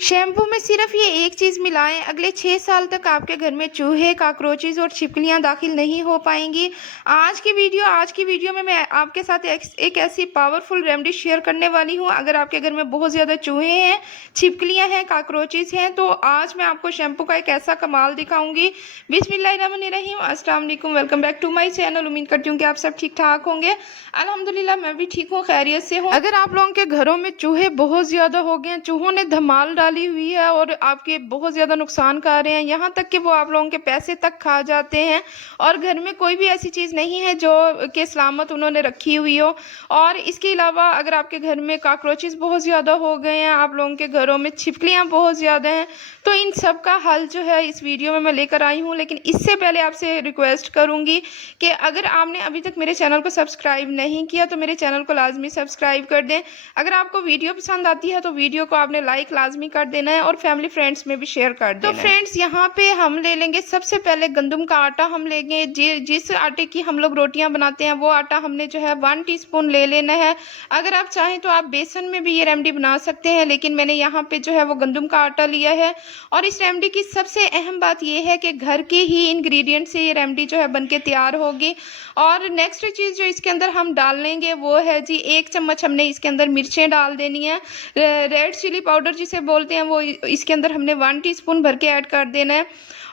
Shampoo में सिर्फ ये एक चीज़ मिलाएं, अगले 6 साल तक आपके घर में चूहे, कॉकरोचेज़ और छिपकलियाँ दाखिल नहीं हो पाएंगी। आज की वीडियो में मैं आपके साथ एक ऐसी पावरफुल रेमेडी शेयर करने वाली हूँ। अगर आपके घर में बहुत ज़्यादा चूहे हैं, छिपकलियाँ हैं, कॉकरोचेज़ हैं, तो आज मैं आपको शैम्पू का एक ऐसा कमाल दिखाऊंगी। बिस्मिल्लाहिर्रहमानिर्रहीम, अस्सलाम वालेकुम, welcome back to my channel. उम्मीद करती हूँ कि आप सब ठीक ठाक होंगे। अल्हम्दुलिल्लाह मैं भी ठीक हूँ, खैरियत से हूँ। अगर आप लोगों के घरों में चूहे बहुत ज़्यादा हो गए हैं, चूहों ने धमाल डाली हुई है और आपके बहुत ज़्यादा नुकसान कर रहे हैं, यहाँ तक कि वो आप लोगों के पैसे तक खा जाते हैं और घर में कोई भी ऐसी चीज़ नहीं है जो कि सलामत उन्होंने रखी हुई हो। और इसके अलावा अगर आपके घर में कॉकरोचेस बहुत ज़्यादा हो गए हैं, आप लोगों के घरों में छिपकलियाँ बहुत ज़्यादा हैं, तो इन सब का हल जो है इस वीडियो में मैं लेकर आई हूँ। लेकिन इससे पहले आपसे रिक्वेस्ट करूँगी कि अगर आपने अभी तक मेरे चैनल को सब्सक्राइब नहीं किया तो मेरे चैनल को लाजमी सब्सक्राइब कर दें। अगर आपको वीडियो पसंद आती है तो वीडियो को आपने लाइक लाजमी कर देना है और फैमिली फ्रेंड्स में भी शेयर कर देना है। तो फ्रेंड्स, यहाँ पे हम ले लेंगे सबसे पहले गंदम का आटा। हम लेंगे जिस आटे की हम लोग रोटियां बनाते हैं वो आटा हमने जो है 1 टीस्पून ले लेना है। अगर आप चाहें तो आप बेसन में भी ये रेमेडी बना सकते हैं, लेकिन मैंने यहाँ पे जो है वो गंदम का आटा लिया है। और इस रेमेडी की सबसे अहम बात यह है कि घर के ही इंग्रेडिएंट से ये रेमेडी जो है बनके तैयार होगी। और नेक्स्ट चीज़ जो इसके अंदर हम डाल लेंगे वो है जी 1 चम्मच हमने इसके अंदर मिर्चें डाल देनी है। रेड चिली पाउडर जिसे बोलते हैं वो इसके अंदर हमने 1 टीस्पून भर के ऐड कर देना है।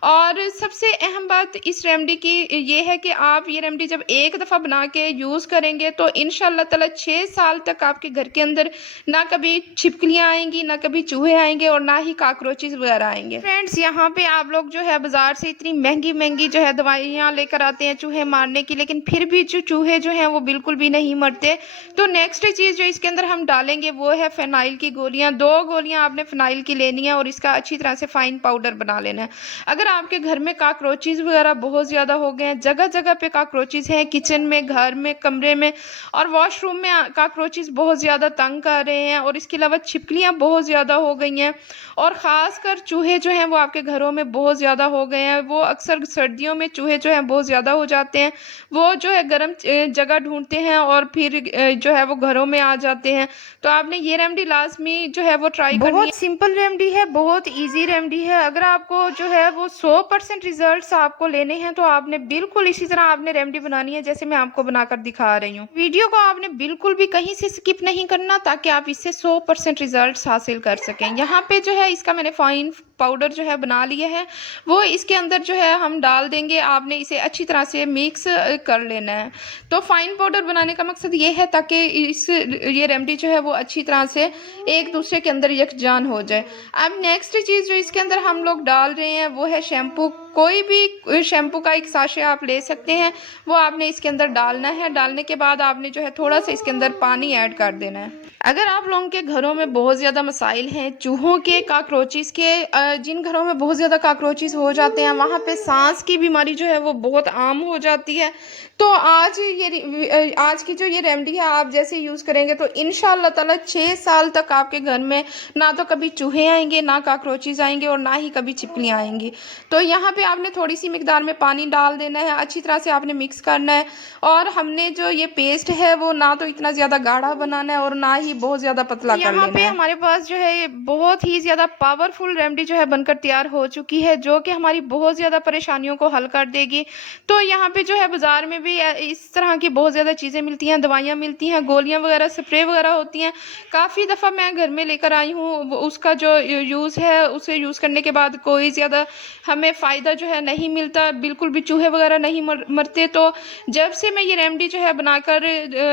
और सबसे अहम बात इस रेमेडी की ये है कि आप ये रेमेडी जब एक दफ़ा बना के यूज़ करेंगे तो इंशाल्लाह ताला 6 साल तक आपके घर के अंदर ना कभी छिपकलियाँ आएंगी, ना कभी चूहे आएंगे और ना ही कॉकरोचेस वगैरह आएंगे। फ्रेंड्स, यहाँ पे आप लोग जो है बाज़ार से इतनी महंगी महंगी जो है दवाइयाँ लेकर आते हैं चूहे मारने की, लेकिन फिर भी जो चूहे जो हैं वो बिल्कुल भी नहीं मरते। तो नेक्स्ट चीज़ जो इसके अंदर हम डालेंगे वो है फ़िनाइल की गोलियाँ। 2 गोलियाँ आपने फ़िनाइल की लेनी है और इसका अच्छी तरह से फ़ाइन पाउडर बना लेना है। अगर आपके घर में कॉकरोचेस वगैरह बहुत ज़्यादा हो गए हैं, जगह जगह पे कॉकरोचेस हैं, किचन में, घर में, कमरे में और वॉशरूम में कॉकरोचेस बहुत ज़्यादा तंग कर रहे हैं, और इसके अलावा छिपकलियाँ बहुत ज़्यादा हो गई हैं और ख़ासकर चूहे जो हैं वो आपके घरों में बहुत ज़्यादा हो गए हैं। वो अक्सर सर्दियों में चूहे जो हैं बहुत ज़्यादा हो जाते हैं, वो जो है गर्म जगह ढूंढते हैं और फिर जो है वो घरों में आ जाते हैं। तो आपने ये रेमेडी लाजमी जो है वो ट्राई करनी है। बहुत सिंपल रेमेडी है, बहुत इजी रेमेडी है। अगर आपको जो है वो 100% रिजल्ट्स आपको लेने हैं तो आपने बिल्कुल इसी तरह आपने रेमेडी बनानी है जैसे मैं आपको बनाकर दिखा रही हूँ। वीडियो को आपने बिल्कुल भी कहीं से स्किप नहीं करना ताकि आप इससे 100% रिजल्ट्स हासिल कर सकें। यहाँ पे जो है इसका मैंने फाइन पाउडर जो है बना लिया है, वो इसके अंदर जो है हम डाल देंगे। आपने इसे अच्छी तरह से मिक्स कर लेना है। तो फाइन पाउडर बनाने का मकसद ये है ताकि ये रेमेडी जो है वो अच्छी तरह से एक दूसरे के अंदर यकजान हो जाए। अब नेक्स्ट चीज़ जो इसके अंदर हम लोग डाल रहे हैं वो है शैम्पू। कोई भी शैम्पू का एक साशे आप ले सकते हैं, वो आपने इसके अंदर डालना है। डालने के बाद आपने जो है थोड़ा सा इसके अंदर पानी ऐड कर देना है। अगर आप लोगों के घरों में बहुत ज़्यादा मसाइल हैं चूहों के, कॉकरोचेस के, जिन घरों में बहुत ज़्यादा कॉकरोचेस हो जाते हैं वहाँ पे सांस की बीमारी जो है वो बहुत आम हो जाती है। तो आज की जो ये रेमेडी है आप जैसे यूज़ करेंगे तो इंशाल्लाह ताला 6 साल तक आपके घर में ना तो कभी चूहे आएंगे, ना कॉकरोचेस आएंगे और ना ही कभी छिपकलियाँ आएंगी। तो यहाँ पे आपने थोड़ी सी मिकदार में पानी डाल देना है, अच्छी तरह से आपने मिक्स करना है। और हमने जो ये पेस्ट है वो ना तो इतना ज़्यादा गाढ़ा बनाना है और ना ही बहुत ज़्यादा पतला कर लेना है। यहाँ पे हमारे पास जो है ये बहुत ही ज़्यादा पावरफुल रेमेडी जो है बनकर तैयार हो चुकी है, जो कि हमारी बहुत ज़्यादा परेशानियों को हल कर देगी। तो यहाँ पे जो है बाज़ार में भी इस तरह की बहुत ज़्यादा चीज़ें मिलती हैं, दवाइयाँ मिलती हैं, गोलियाँ वगैरह, स्प्रे वगैरह होती हैं। काफ़ी दफ़ा मैं घर में लेकर आई हूँ, उसका जो यूज़ है उसे यूज़ करने के बाद कोई ज़्यादा हमें फ़ायदा जो है नहीं मिलता, बिल्कुल भी चूहे वगैरह नहीं मरते। तो जब से मैं ये रेमेडी जो है बनाकर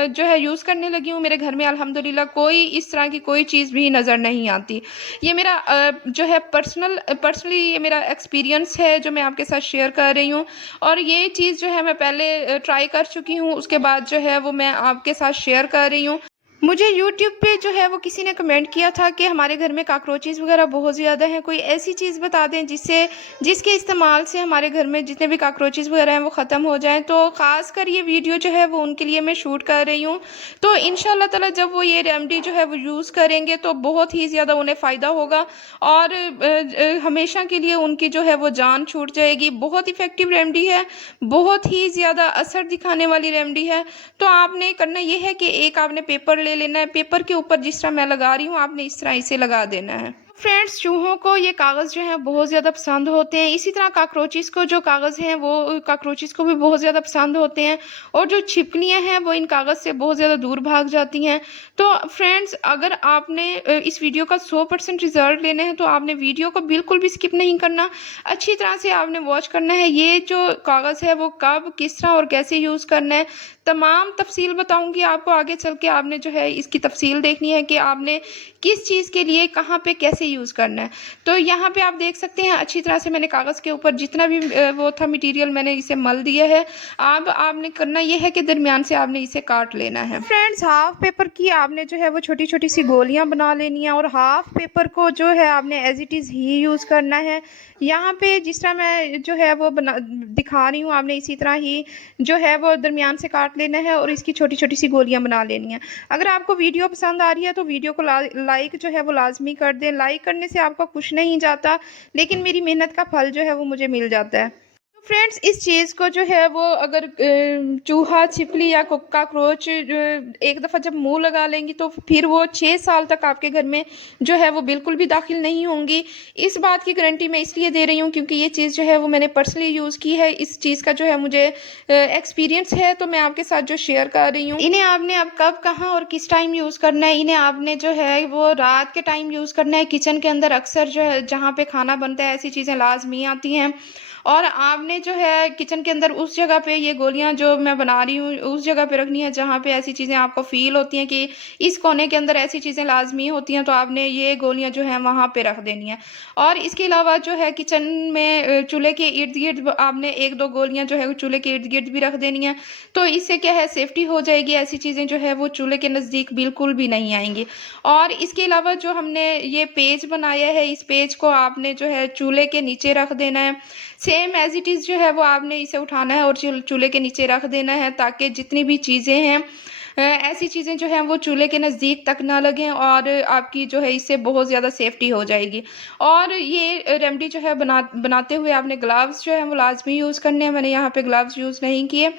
जो है यूज़ करने लगी हूँ, मेरे घर में अल्हम्दुलिल्लाह कोई इस तरह की कोई चीज़ भी नज़र नहीं आती। ये मेरा जो है पर्सनली ये मेरा एक्सपीरियंस है जो मैं आपके साथ शेयर कर रही हूँ। और ये चीज़ जो है मैं पहले ट्राई कर चुकी हूँ, उसके बाद जो है वो मैं आपके साथ शेयर कर रही हूँ। मुझे YouTube पे जो है वो किसी ने कमेंट किया था कि हमारे घर में कॉकरोचेस वगैरह बहुत ज़्यादा हैं, कोई ऐसी चीज़ बता दें जिसके इस्तेमाल से हमारे घर में जितने भी कॉकरोचेस वगैरह हैं वो ख़त्म हो जाएं। तो ख़ासकर ये वीडियो जो है वो उनके लिए मैं शूट कर रही हूँ। तो इंशाल्लाह ताला जब वो ये रेमेडी जो है वो यूज़ करेंगे तो बहुत ही ज़्यादा उन्हें फ़ायदा होगा और हमेशा के लिए उनकी जो है वो जान छूट जाएगी। बहुत इफ़ेक्टिव रेमेडी है, बहुत ही ज़्यादा असर दिखाने वाली रेमेडी है। तो आपने करना ये है कि एक आपने पेपर ले लेना है, पेपर के ऊपर जिस तरह मैं लगा रही हूँ आपने इस तरह इसे लगा देना है। फ्रेंड्स, चूहों को ये कागज़ जो है बहुत ज़्यादा पसंद होते हैं। इसी तरह कॉकरोचेस को जो कागज़ हैं वो कॉकरोचेस को भी बहुत ज़्यादा पसंद होते हैं और जो छिपकलियाँ हैं वो इन कागज़ से बहुत ज़्यादा दूर भाग जाती हैं। तो फ्रेंड्स, अगर आपने इस वीडियो का 100% रिज़ल्ट लेना है तो आपने वीडियो को बिल्कुल भी स्किप नहीं करना। अच्छी तरह से आपने वॉच करना है। ये जो कागज़ है वो कब, किस तरह और कैसे यूज़ करना है, तमाम तफ़सील बताऊँगी आपको। आगे चल के आपने जो है इसकी तफ़सील देखनी है कि आपने किस चीज़ के लिए, कहाँ पे, कैसे यूज़ करना है। तो यहाँ पे आप देख सकते हैं अच्छी तरह से मैंने कागज़ के ऊपर जितना भी वो था मटीरियल मैंने इसे मल दिया है। अब आपने करना ये है कि दरमियान से आपने इसे काट लेना है। फ्रेंड्स, हाफ पेपर की आपने जो है वो छोटी-छोटी सी गोलियाँ बना लेनी है और हाफ पेपर को जो है आपने as it is he use करना है। यहाँ पे जिस तरह मैं जो है वो बना दिखा रही हूँ, आपने इसी तरह ही जो है वो दरमियान से काट लेना है और इसकी छोटी-छोटी सी गोलियाँ बना लेनी है। अगर आपको वीडियो पसंद आ रही है तो वीडियो को लाइक जो है वो लाज़मी कर दें। लाइक करने से आपका कुछ नहीं जाता, लेकिन मेरी मेहनत का फल जो है वो मुझे मिल जाता है। तो फ्रेंड्स, इस चीज़ को जो है वो अगर चूहा, छिपकली या कॉकरोच एक दफ़ा जब मुँह लगा लेंगी तो फिर वो 6 साल तक आपके घर में जो है वो बिल्कुल भी दाखिल नहीं होंगी। इस बात की गारंटी मैं इसलिए दे रही हूँ क्योंकि ये चीज़ जो है वो मैंने पर्सनली यूज़ की है। इस चीज़ का जो है मुझे एक्सपीरियंस है, तो मैं आपके साथ जो शेयर कर रही हूँ। इन्हें आपने अब कब, कहाँ और किस टाइम यूज़ करना है, इन्हें आपने जो है वो रात के टाइम यूज़ करना है। किचन के अंदर अक्सर जो है जहाँ पे खाना बनता है ऐसी चीज़ें लाज़मी आती हैं और आपने जो है किचन के अंदर उस जगह पे ये गोलियाँ जो मैं बना रही हूँ उस जगह पे रखनी है जहाँ पे ऐसी चीज़ें आपको फ़ील होती हैं कि इस कोने के अंदर ऐसी चीज़ें लाज़मी होती हैं, तो आपने ये गोलियाँ जो हैं वहाँ पे रख देनी है। और इसके अलावा जो है किचन में चूल्हे के इर्द-गिर्द आपने 1-2 गोलियाँ जो है चूल्हे के इर्द-गिर्द भी रख देनी है। तो इससे क्या है, सेफ्टी हो जाएगी, ऐसी चीज़ें जो है वो चूल्हे के नज़दीक बिल्कुल भी नहीं आएँगी। और इसके अलावा जो हमने ये पेज बनाया है, इस पेज को आपने जो है चूल्हे के नीचे रख देना है। सेम एज़ इट इज़ जो है वो आपने इसे उठाना है और चूल्हे के नीचे रख देना है ताकि जितनी भी चीज़ें हैं ऐसी चीज़ें जो हैं वो चूल्हे के नज़दीक तक ना लगें और आपकी जो है इससे बहुत ज़्यादा सेफ्टी हो जाएगी। और ये रेमेडी जो है बनाते हुए आपने ग्लव्स जो है वो लाज़मी यूज़ करने हैं। मैंने यहाँ पे ग्लव्स यूज़ नहीं किए।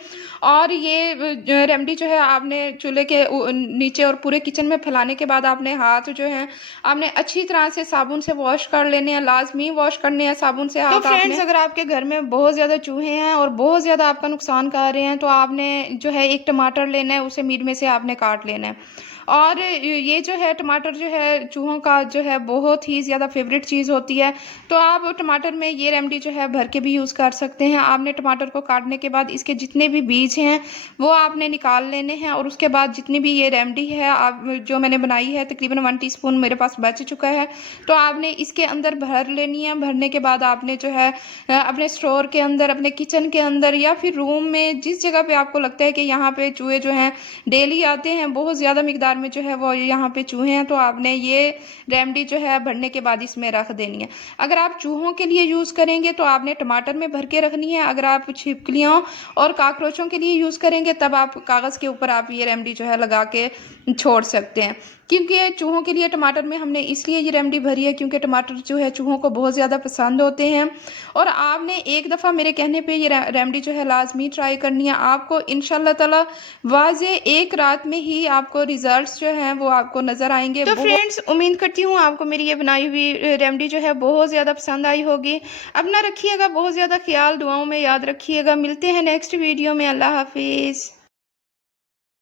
और ये रेमेडी जो है आपने चूल्हे के नीचे और पूरे किचन में फैलाने के बाद आपने हाथ जो है आपने अच्छी तरह से साबुन से वॉश कर लेने हैं, लाज़मी वॉश करने हैं साबुन से हाथ। तो फ्रेंड्स, अगर आपके घर में बहुत ज़्यादा चूहे हैं और बहुत ज़्यादा आपका नुकसान कर रहे हैं तो आपने जो है एक टमाटर लेना है, उसे मीड में से आपने काट लेना है। और ये जो है टमाटर जो है चूहों का जो है बहुत ही ज़्यादा फेवरेट चीज़ होती है। तो आप टमाटर में ये रेमेडी जो है भर के भी यूज़ कर सकते हैं। आपने टमाटर को काटने के बाद इसके जितने भी बीज हैं वो आपने निकाल लेने हैं और उसके बाद जितनी भी ये रेमेडी है आप जो मैंने बनाई है तकरीबन 1 टीस्पून मेरे पास बच चुका है, तो आपने इसके अंदर भर लेनी है। भरने के बाद आपने जो है अपने स्टोर के अंदर, अपने किचन के अंदर या फिर रूम में जिस जगह पे आपको लगता है कि यहाँ पे चूहे जो हैं डेली आते हैं, बहुत ज़्यादा मिकदार में जो है वो यहाँ पे चूहे हैं, तो आपने ये रेमेडी जो है भरने के बाद इसमें रख देनी है। अगर आप चूहों के लिए यूज़ करेंगे तो आपने टमाटर में भर के रखनी है। अगर आप छिपकलियों और काकरोचों के लिए यूज़ करेंगे तब आप कागज़ के ऊपर आप ये रेमेडी जो है लगा के छोड़ सकते हैं। क्योंकि चूहों के लिए टमाटर में हमने इसलिए ये रेमेडी भरी है क्योंकि टमाटर जो है चूहों को बहुत ज़्यादा पसंद होते हैं। और आपने एक दफ़ा मेरे कहने पे ये रेमेडी जो है लाज़मी ट्राई करनी है। आपको इंशाल्लाह ताला वाज़े एक रात में ही आपको रिज़ल्ट्स जो हैं वो आपको नज़र आएँगे। तो फ्रेंड्स, उम्मीद करती हूँ आपको मेरी ये बनाई हुई रेमेडी जो है बहुत ज़्यादा पसंद आई होगी। अपना रखिएगा बहुत ज़्यादा ख़्याल, दुआओं में याद रखिएगा। मिलते हैं नेक्स्ट वीडियो में। अल्लाह हाफ़िज़।